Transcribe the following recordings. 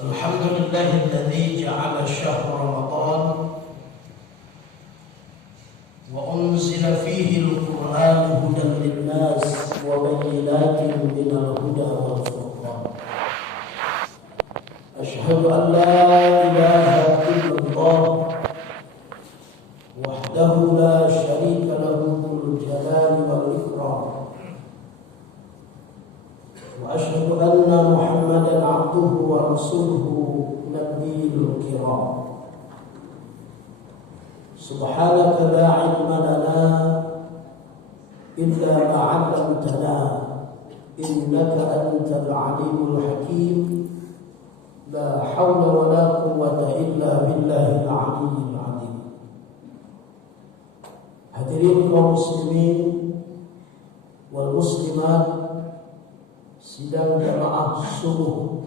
الحمد لله الذي جعل شهر رمضان وأنزل فيه القرآن هدى للناس وبينات من الهدى والفرقان. أشهد أن لا إله إلا الله وحده لا شريك له ذو الجلال والإكرام، وأشهد أن محمدا عبده ورسوله نبي الكرام. سبحانك لا علم لنا إلا ما علمتنا إنك أنت العليم الحكيم. لا حول ولا قوة إلا بالله العلي العظيم. Hadirin kaum muslimin wal muslimat, sidang jamaah subuh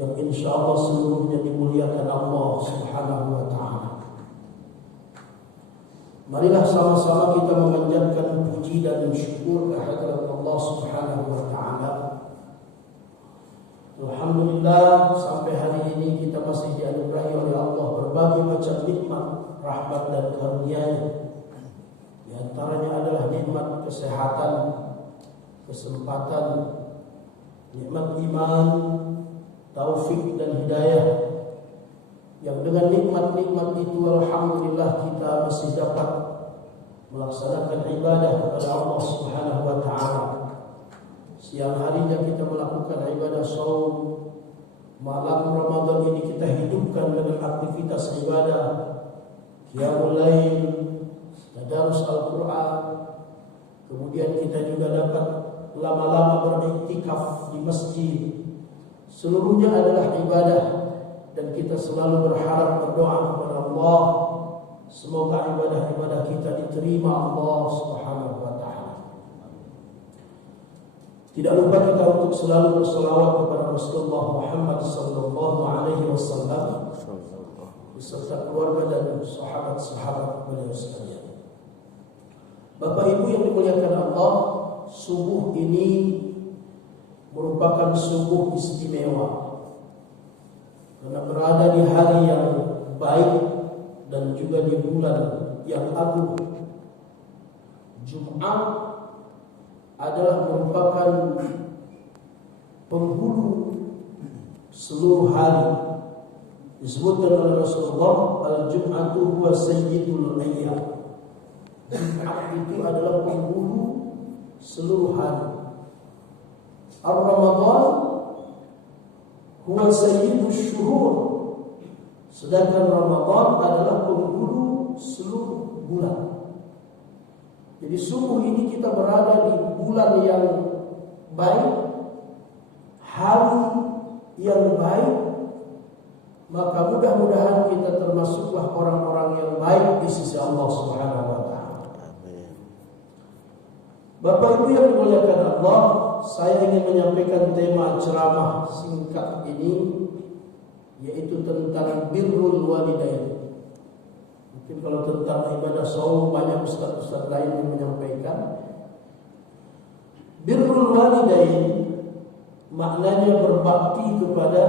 yang insyaallah seluruhnya dimuliakan Allah Subhanahu wa taala. Marilah sama-sama kita memanjatkan puji dan syukur kehadirat Allah Subhanahu wa taala. Alhamdulillah, sampai hari ini kita masih dianugerahi oleh Allah berbagai macam nikmat, rahmat dan karunia-Nya. Di antaranya adalah nikmat kesehatan, kesempatan, nikmat iman, taufik dan hidayah. Yang dengan nikmat-nikmat itu alhamdulillah kita masih dapat melaksanakan ibadah kepada Allah Subhanahu wa taala. Siang harinya kita melakukan ibadah shaum, malam Ramadan ini kita hidupkan dengan aktivitas ibadah, qiyamul lail, tadarus Al-Qur'an. Kemudian kita juga dapat lama-lama beriktikaf di masjid. Seluruhnya adalah ibadah, dan kita selalu berharap berdoa kepada Allah semoga ibadah-ibadah kita diterima Allah Subhanahu wa taala. Tidak lupa kita untuk selalu berselawat kepada Rasulullah Muhammad sallallahu alaihi wasallam beserta keluarga dan sahabat-sahabat beliau sekalian. Bapak Ibu yang dimuliakan Allah, subuh ini merupakan subuh istimewa karena berada di hari yang baik dan juga di bulan yang agung. Jumat adalah merupakan penghulu seluruh hari. Disebutkan oleh Rasulullah, al-Jum'atu huwa sayyidul ayyam. Jumat itu adalah penghulu seluruh hari. Ar-Ramadan huwa sayyidul syuhur. Sedangkan Ramadan adalah penghulu seluruh bulan. Jadi subuh ini kita berada di bulan yang baik, hari yang baik, maka mudah-mudahan kita termasuklah orang-orang yang baik di sisi Allah Subhanahu wa taala. Bapak Ibu yang dimuliakan Allah, saya ingin menyampaikan tema ceramah singkat ini, yaitu tentang birrul walidain. Mungkin kalau tentang ibadah shaum banyak ustaz-ustaz lain yang menyampaikan. Birrul walidain maknanya berbakti kepada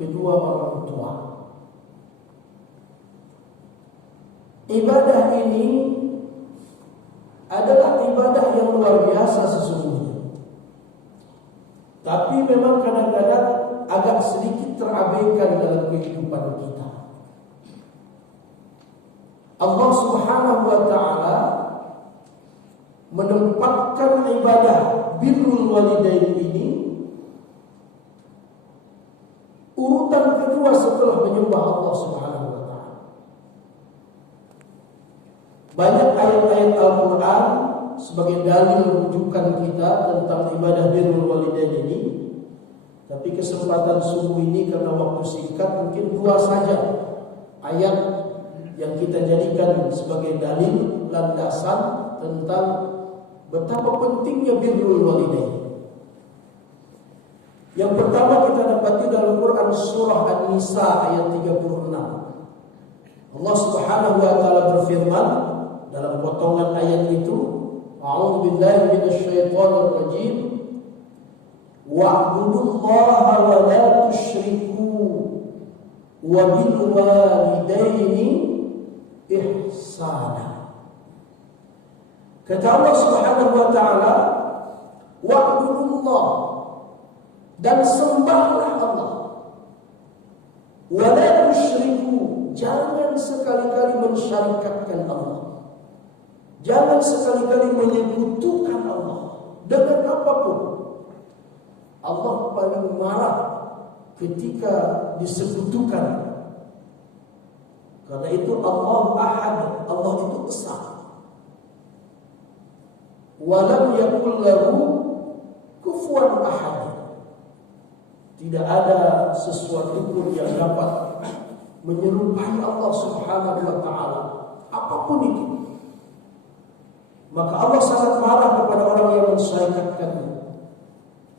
kedua orang tua. Ibadah ini adalah ibadah yang luar biasa sesungguhnya. Tapi memang kadang-kadang agak sedikit terabaikan dalam kehidupan kita. Allah Subhanahu wa taala menempatkan ibadah birrul walidain ini urutan kedua setelah menyembah Allah Subhanahu wa taala. Banyak ayat-ayat Al-Qur'an sebagai dalil rujukan kita tentang ibadah birrul walidain ini. Tapi kesempatan subuh ini karena waktu singkat, mungkin dua saja ayat yang kita jadikan sebagai dalil landasan tentang betapa pentingnya birrul walidain. Yang pertama kita dapati dalam Quran surah An-Nisa ayat 36. Allah Subhanahu wa taala berfirman dalam potongan ayat itu, a'udzu billahi minasyaitonir rajim, wa'budullaha wa la tusyriku wa bil walidaini ihsana. Kata Allah Subhanahu wa taala, wa'budullah, dan sembahlah Allah. Wa la tusyriku, jangan sekali-kali mensyarikatkan Allah. Jangan sekali-kali menyekutukan Allah dengan apapun. Allah paling marah ketika disekutukan. Karena itu Allah Ahad, Allah itu esa. Walam yakul lahu kufuwan ahad. Tidak ada sesuatu pun yang dapat menyerupai Allah Subhanahu wa taala, apapun itu. Maka Allah sangat marah kepada orang yang mensyarikatkannya.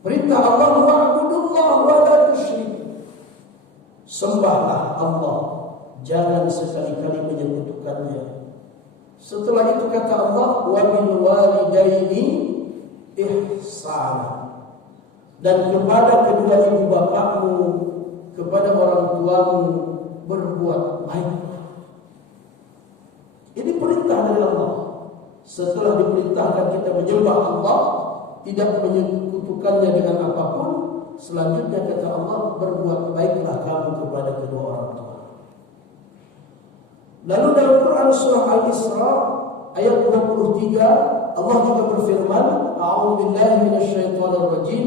Perintah Allah, wa'budullah wa la tusyriku. Sembahlah Allah, jangan sekali-kali menyekutukannya. Setelah itu kata Allah, wa bil walidaini ihsana. Dan kepada kedua ibu bapakmu, kepada orang tuamu berbuat baik. Ini perintah dari Allah. Setelah diperintahkan kita menyembah Allah, tidak menyekutukannya dengan apapun, selanjutnya kata Allah, berbuat baiklah kamu kepada kedua orang tua. Lalu dalam Quran surah Al-Isra ayat 23, Allah juga berfirman, a'udzubillahi minasyaitonir rajim,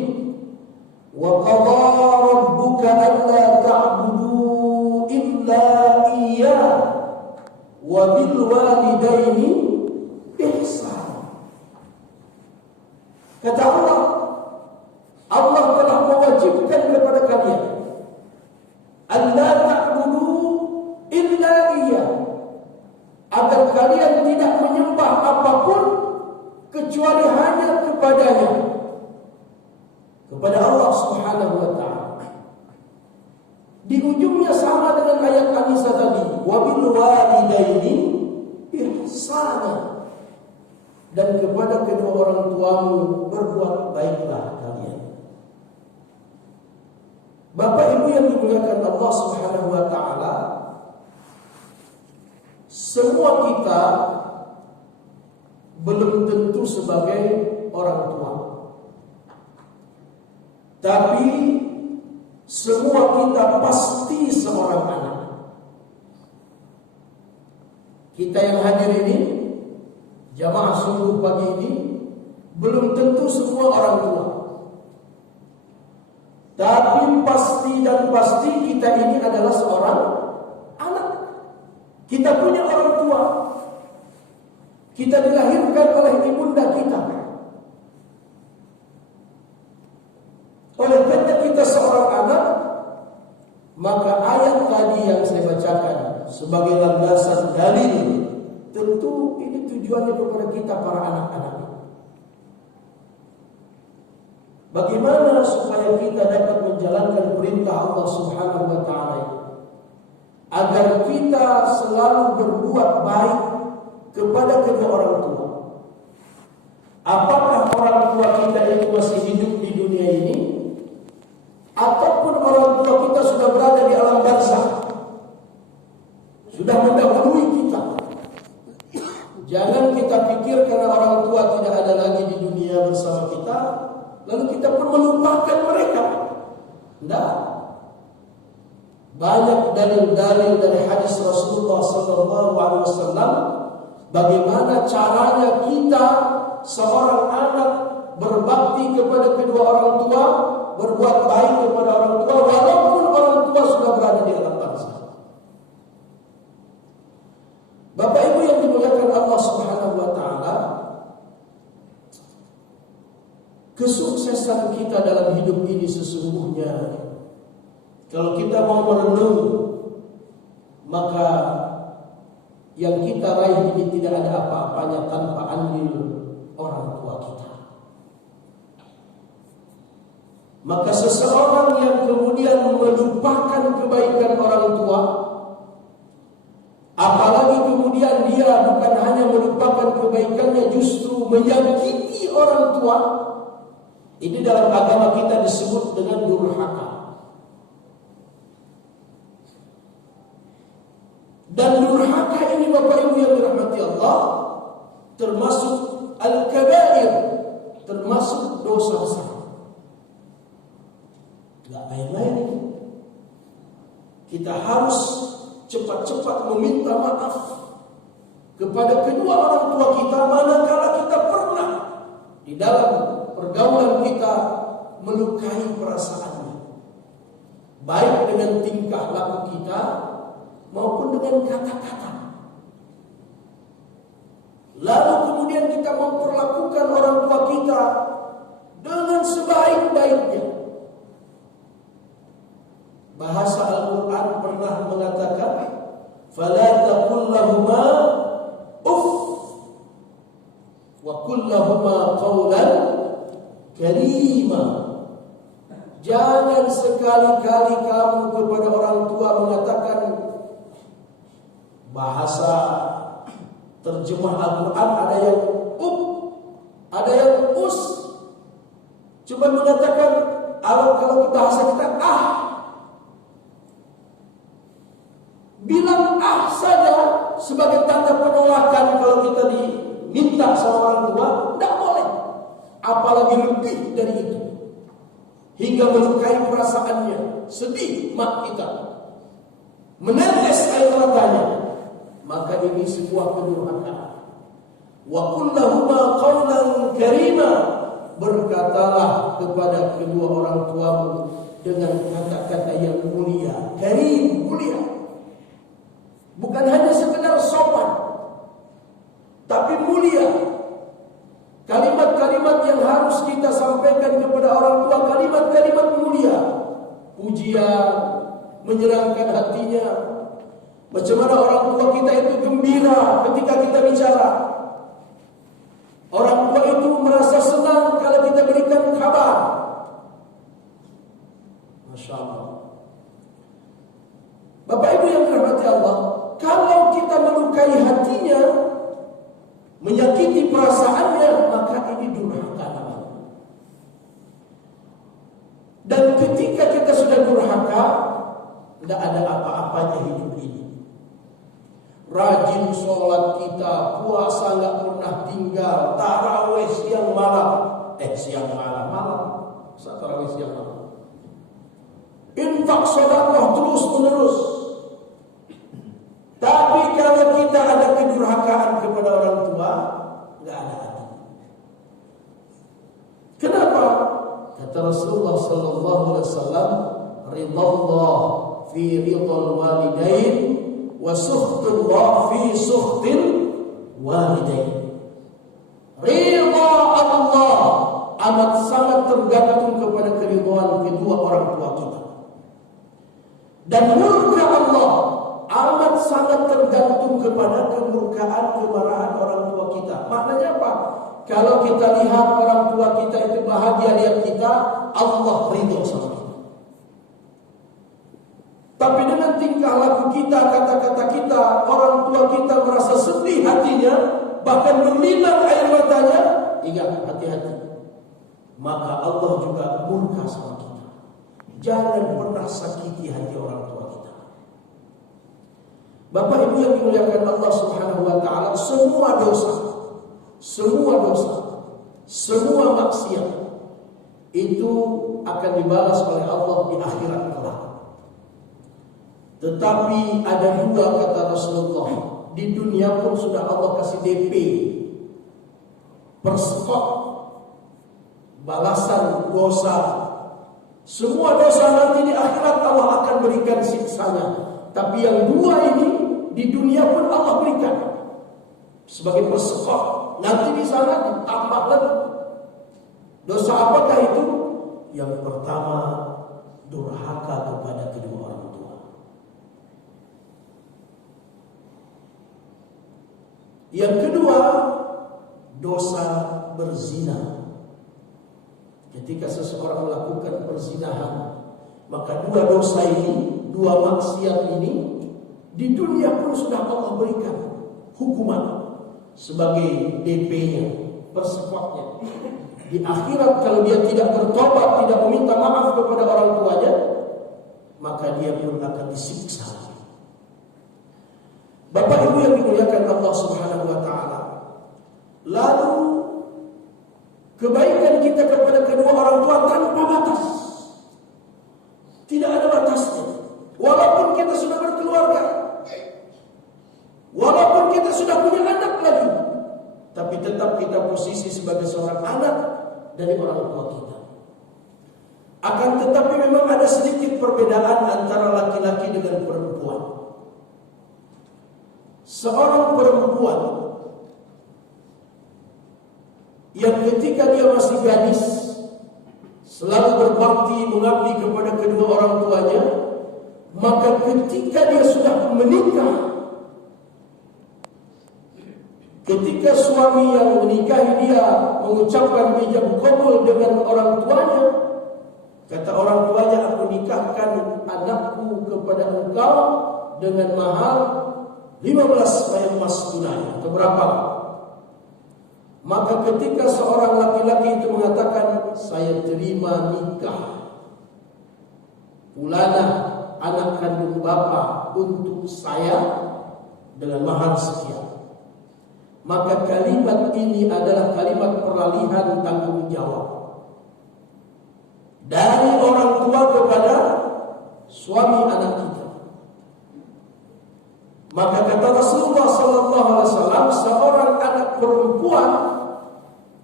wa qadha rabbuka alla ta'budu illa iyyah wa bil walidaini ihsan. Kata Allah, Allah telah mewajibkan kepada kalian alla ta'budu illa iyyah, agar kalian tidak menyembah apapun kecuali hanya kepadanya, kepada Allah Subhanahu wa taala. Di ujungnya sama dengan ayat An-Nisa tadi, wa bil walidaini ihsana, dan kepada kedua orang tuamu berbuat baiklah kalian. Bapak Ibu yang dimuliakan Allah Subhanahu wa taala, semua kita belum tentu sebagai orang tua, tapi semua kita pasti seorang anak. Kita yang hadir ini, jamaah subuh pagi ini, belum tentu semua orang tua, tapi pasti dan pasti kita ini adalah seorang anak. Kita punya orang tua. Kita dilahirkan oleh ibunda kita. Oleh karena kita seorang anak, maka ayat tadi yang saya bacakan sebagai landasan dalil, tentu ini tujuannya kepada kita para anak-anak. Bagaimana supaya kita dapat menjalankan perintah Allah Subhanahu wa taala, agar kita selalu berbuat baik kepada kedua orang tua. Apakah orang tua kita itu masih hidup di dunia ini, ataupun orang tua kita sudah berada di alam barzakh, sudah mendahului kita. Jangan kita pikir karena orang tua tidak ada lagi di dunia bersama kita, lalu kita pun melupakan mereka. Tidak. Banyak dalil-dalil dari hadis Rasulullah SAW bagaimana caranya kita seorang anak berbakti kepada kedua orang tua, berbuat baik kepada orang tua walaupun orang tua sudah berada di alam barzakh. Bapak Ibu yang dimuliakan Allah Subhanahu wa taala, kesuksesan kita dalam hidup ini sesungguhnya, kalau kita mau merenung, maka yang kita raih ini tidak ada apa-apanya tanpa andil orang tua kita. Maka seseorang yang kemudian melupakan kebaikan orang tua, apalagi kemudian dia bukan hanya melupakan kebaikannya, justru menyakiti orang tua, Ini dalam agama kita disebut dengan durhaka. Dan durhaka ini Bapak Ibu yang dirahmati Allah termasuk al-kabair, termasuk dosa besar. Gak main-main ini. Kita harus cepat-cepat meminta maaf kepada kedua orang tua kita manakala kita pernah di dalam pergaulan kita melukai perasaannya, baik dengan tingkah laku kita maupun dengan kata-kata. Lalu kemudian kita memperlakukan orang tua kita dengan sebaik-baiknya. Bahasa Al-Quran pernah mengatakan, "Fala taqul lahuma uff wa qul lahuma qawlan karima." Jangan sekali-kali kamu kepada orang tua mengatakan, bahasa terjemah Al-Quran ada yang ada yang us. Cuma mengatakan, kalau bahasa kita bilang saja sebagai tanda penolakan kalau kita diminta sama orang tua, tidak boleh. Apalagi lebih dari itu, hingga melukai perasaannya, sedih mak kita, menetes air matanya, maka ini sebuah kedurhakaan. Wa qul lahuma qawlan karima, berkatalah kepada kedua orang tuamu dengan kata-kata yang mulia, karim, mulia. Bukan hanya sekedar sopan, tapi mulia. Kalimat-kalimat yang harus kita sampaikan kepada orang tua, kalimat-kalimat mulia, pujian, menyenangkan hatinya. Macam mana orang tua kita itu gembira ketika kita bicara. Orang tua itu merasa senang kalau kita berikan kabar. Masya Allah. Bapak Ibu yang dirahmati Allah, kalau kita melukai hatinya, menyakiti perasaannya, maka ini durhaka namanya. Dan ketika kita sudah durhaka, tidak ada apa-apanya hidup ini. Rajin sholat kita, puasa nggak pernah tinggal, tarawih siang malam, tarawih siang malam, infak sedekah terus menerus. Tapi kalau kita ada kedurhakaan kepada orang tua, nggak ada hati. Kenapa? Kata Rasulullah Sallallahu Alaihi Wasallam, ridallah fi ridal walidain, wa sukhtullah fi sukhtil walidain. Ridha Allah amat sangat tergantung kepada keridhaan kedua orang tua kita. Dan murka Allah amat sangat tergantung kepada kemurkaan, kemarahan orang tua kita. Maknanya apa? Kalau kita lihat orang tua kita itu bahagia lihat kita, Allah ridho sama kita. Tapi dengan tingkah laku kita, kata-kata kita, orang tua kita merasa sedih hatinya, bahkan berlinang air matanya, ingat, hati-hati. Maka Allah juga murka sama kita. Jangan pernah sakiti hati orang tua kita. Bapak Ibu yang dimuliakan Allah Subhanahu wa taala, semua dosa, semua maksiat itu akan dibalas oleh Allah di akhirat kelak. Tetapi ada dua, kata Rasulullah, di dunia pun sudah Allah kasih DP, persekot, balasan dosa. Semua dosa nanti di akhirat Allah akan berikan siksanya. Tapi yang dua ini di dunia pun Allah berikan sebagai persekot. Nanti di sana ditambah lagi. Dosa apakah itu? Yang pertama, durhaka kepada kedua orang tua. Yang kedua, dosa berzina. Ketika seseorang melakukan perzinahan, maka dua dosa ini, dua maksiat ini, di dunia pun sudah Allah berikan hukuman sebagai DP-nya. persekotnya. Di akhirat kalau dia tidak bertobat, tidak meminta maaf kepada orang tuanya, maka dia pun akan disiksa. Bapak Ibu yang dimuliakan Allah Subhanahu wa taala. Lalu kebaikan kita kepada kedua orang tua tanpa batas. Tidak ada batasnya. Walaupun kita sudah berkeluarga, walaupun kita sudah punya anak lagi, tapi tetap kita posisi sebagai seorang anak dari orang tua kita. Akan tetapi memang ada sedikit perbedaan antara laki-laki dengan perempuan. Seorang perempuan yang ketika dia masih gadis selalu berbakti mengabdi kepada kedua orang tuanya, maka ketika dia sudah menikah, ketika suami yang menikahi dia mengucapkan ijab qabul dengan orang tuanya, kata orang tuanya, aku nikahkan anakku kepada engkau dengan mahar 15 bayan emas tunai. Atau berapa? Maka ketika seorang laki-laki itu mengatakan, saya terima nikah Fulana, anak kandung bapa, untuk saya dengan mahar sekian, maka kalimat ini adalah kalimat peralihan tanggung jawab dari orang tua kepada suami anak kita. Maka kata Rasulullah SAW, seorang anak perempuan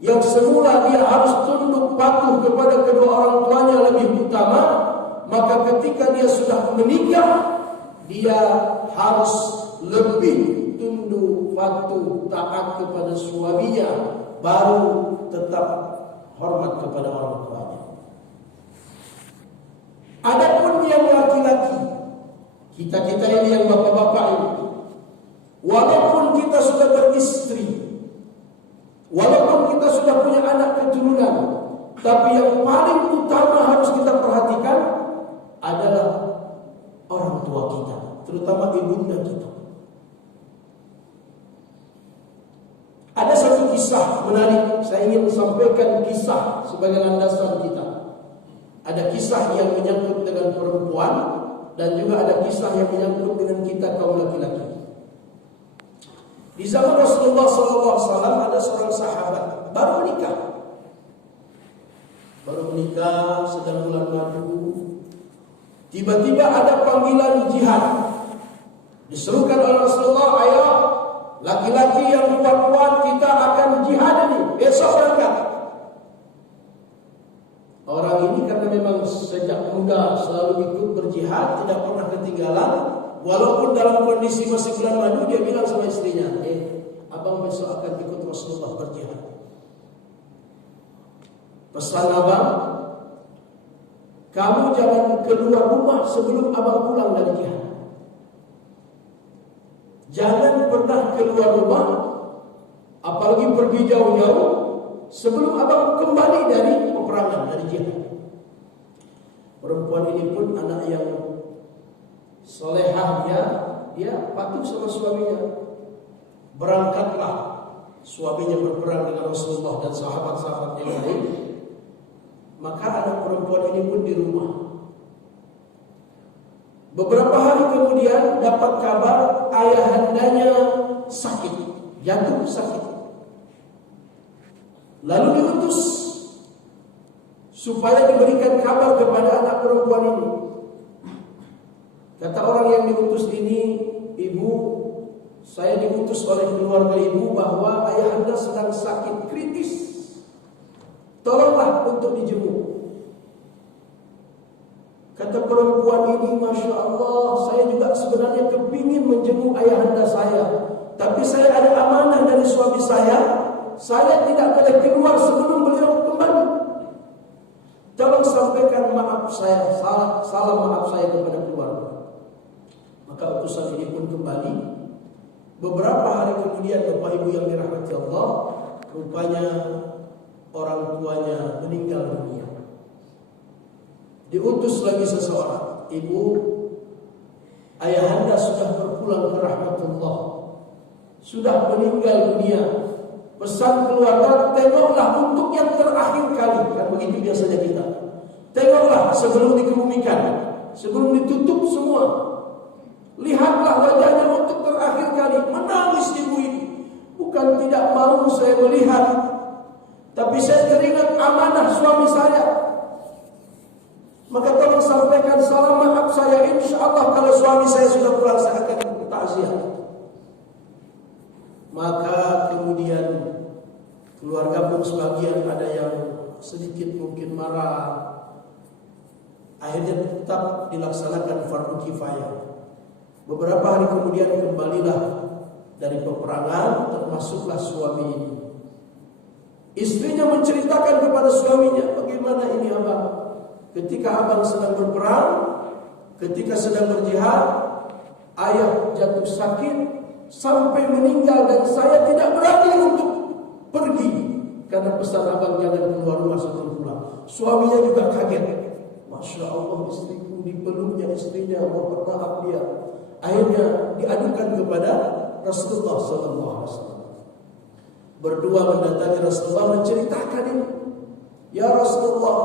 yang semula dia harus tunduk patuh kepada kedua orang tuanya lebih utama, maka ketika dia sudah menikah, dia harus lebih tunduk patuh taat kepada suaminya, baru tetap hormat kepada orang tuanya. Adapun yang laki-laki, kita ini yang bapak-bapak ini, walaupun kita sudah beristri, walaupun kita sudah punya anak keturunan, tapi yang paling utama harus kita perhatikan adalah orang tua kita, terutama ibunda kita. Ada satu kisah menarik, saya ingin sampaikan kisah sebagai landasan kita. Ada kisah yang menyangkut dengan perempuan, dan juga ada kisah yang menyangkut dengan kita kaum laki-laki. Di zaman Rasulullah SAW ada seorang sahabat baru menikah, sedang bulan madu. Tiba-tiba ada panggilan jihad. Diserukan oleh Rasulullah, ayo laki-laki yang kuat-kuat, kita akan jihad ini, besok berangkat. Orang ini karena memang sejak muda selalu ikut berjihad, tidak pernah ketinggalan. Walaupun dalam kondisi masih bulan madu, dia bilang sama istrinya, abang besok akan ikut Rasulullah berjihad. Pesan abang, kamu jangan keluar rumah sebelum abang pulang dari jihad. Jangan pernah keluar rumah, apalagi pergi jauh-jauh, sebelum abang kembali dari peperangan, dari jihad. Perempuan ini pun anak yang solehah, dia patuh sama suaminya. Berangkatlah suaminya berperang dengan Rasulullah dan sahabat-sahabat yang lain. Maka anak perempuan ini pun di rumah. Beberapa hari kemudian dapat kabar ayahandanya sakit, jatuh sakit. Lalu diutus supaya diberikan kabar kepada anak perempuan ini. Kata orang yang diutus ini, ibu, saya diutus oleh keluarga ibu bahwa ayahanda sedang sakit kritis. Tolonglah untuk dijenguk. Kata perempuan ini, Masya Allah, saya juga sebenarnya kepingin menjenguk ayahanda saya, tapi saya ada amanah dari suami saya tidak boleh keluar sebelum beliau kembali. Tolong sampaikan maaf saya, salam maaf saya kepada keluarga. Maka utusan ini pun kembali. Beberapa hari kemudian, Bapak Ibu yang dirahmati Allah, rupanya orang tuanya meninggal dunia. Diutus lagi seseorang, ibu, ayahanda sudah berpulang ke rahmatullah, sudah meninggal dunia. Pesan keluarga, tengoklah untuk yang terakhir kali. Kan begitu biasanya kita. Tengoklah sebelum dikebumikan, sebelum ditutup semua. Lihatlah wajahnya untuk terakhir kali. Menangis ibu ini. Bukan tidak mau saya melihat, tapi saya teringat amanah suami saya. Maka tolong sampaikan salam maaf saya. Insya Allah kalau suami saya sudah pulang, saya akan takziah. Maka kemudian keluarga pun sebagian ada yang sedikit mungkin marah. Akhirnya tetap dilaksanakan fardu kifayah. Beberapa hari kemudian kembalilah dari peperangan, termasuklah suami ini. Istrinya menceritakan kepada suaminya, bagaimana ini abang? Ketika abang sedang berperang, ketika sedang berjihad, ayah jatuh sakit sampai meninggal dan saya tidak berani untuk pergi karena pesan abang jangan keluar rumah sebelum pulang. Suaminya juga kaget. Masya Allah, istriku, dipeluknya istrinya, mohon maaf dia. Akhirnya diadukan kepada Rasulullah SAW. Berdua mendatangi Rasulullah menceritakan ini. Ya Rasulullah,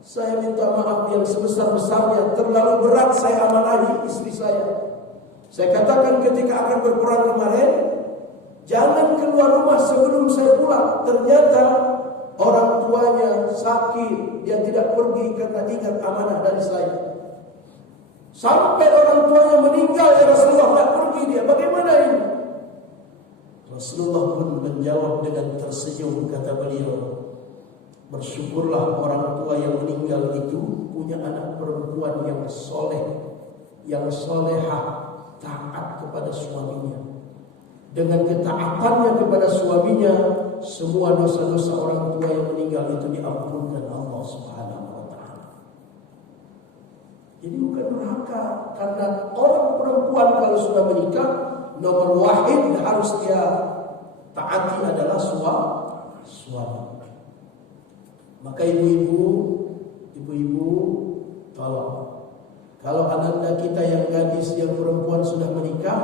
saya minta maaf yang sebesar-besarnya, terlalu berat saya amanahi istri saya. Saya katakan ketika akan berperang kemarin, jangan keluar rumah sebelum saya pulang. Ternyata orang tuanya sakit, dia tidak pergi karena ingat amanah dari saya. Sampai orang tuanya meninggal, ya Rasulullah, tidak pergi dia. Bagaimana ini? Rasulullah pun menjawab dengan tersenyum, kata beliau, bersyukurlah orang tua yang meninggal itu punya anak perempuan yang soleh, yang solehah, taat kepada suaminya. Dengan ketaatannya kepada suaminya, semua dosa-dosa orang tua yang meninggal itu diampunkan Allah Subhanahu wa ta'ala. Jadi bukan neraka, karena orang perempuan kalau sudah menikah, nomor wahid harus dia taati adalah suami. Maka ibu-ibu tolong, kalau ananda kita yang gadis, yang perempuan sudah menikah,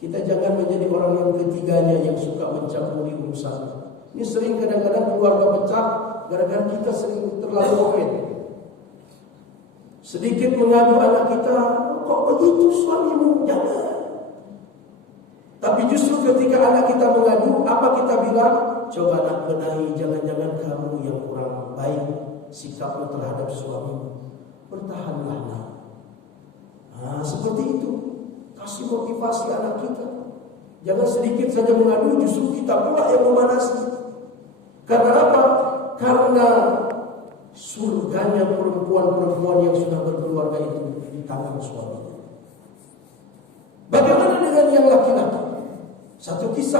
kita jangan menjadi orang yang ketiganya yang suka mencampuri urusan. Ini sering kadang-kadang keluarga pecah gara-gara kita sering terlalu open. Sedikit mengadu anak kita, kok begitu suamimu? Jangan. Tapi justru ketika anak kita mengadu, apa kita bilang? Coba nak benahi, jangan-jangan kamu yang kurang baik sikapmu terhadap suamimu. Bertahanlah nak. Nah, seperti itu. Kasih motivasi anak kita. Jangan sedikit saja mengadu, justru kita pula yang memanasi. Karena apa? Karena surganya perempuan-perempuan yang sudah berkeluarga itu di tangan suaminya. Bagaimana dengan yang laki-laki? Satu kisah